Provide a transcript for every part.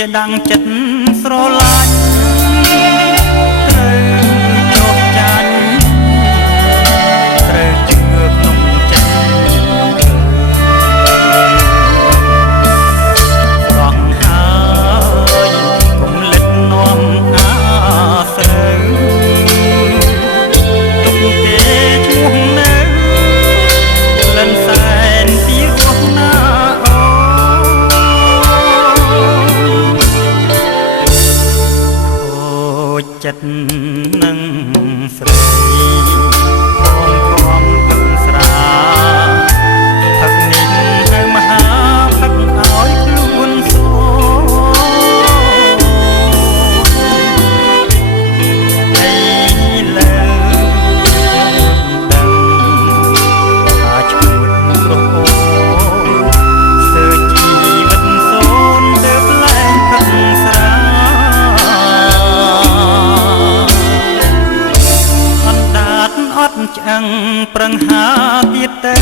ดังចិត្តស្រឡាញ់ត្រូវចោះចាញ់ត្រូវជឿក្នុងចិត្តស្រស់ហើយកុំលិតនាំអាស្រូវទុកទេឈ្មោះនៅលិនសែនពីរស់ណាចិត្តនឹងស្រីបងខំពឹងស្រាផឹកនេះនៅមហាផឹកឲ្យខ្លួនសូអីលើដឹងថាឈួតគ្រោះអូនសើជីវិតសូនទៅផ្លែងផឹកស្រាអត់ឆ្អឹងប្រឹងហាទៀតទៅ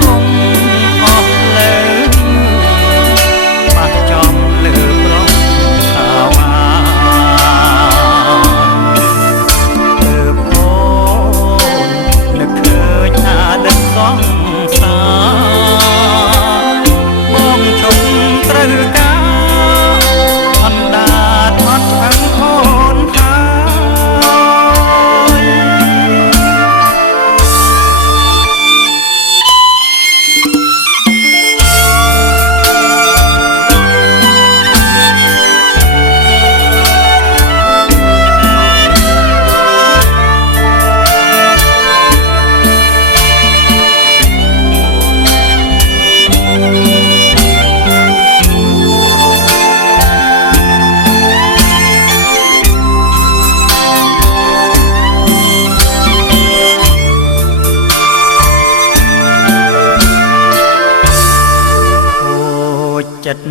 គង់អស់លើបាក់ចំលើប្រុសថាវ៉ាលើអូននឹកឃើញអាដឹកសងសាបងជុំត្រូវការអណ្ដាតអត់ឆ្អឹងអូនថាចិត្ត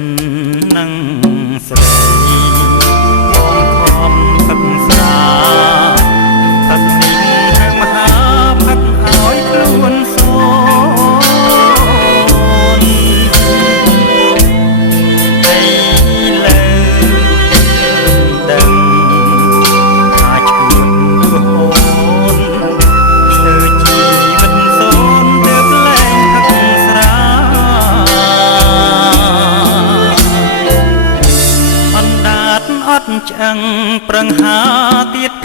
នឹងស្រីបងខំផឹកស្រាផឹកនេះហើយមហាផឹកឲ្យខ្លួនសូនអីលើដឹងថាឈួតព្រោះអូនស្ទើរជីវិតសូនទៅផ្លែងផឹកស្រាអត់ឆ្អឹងប្រឹងហាទៀត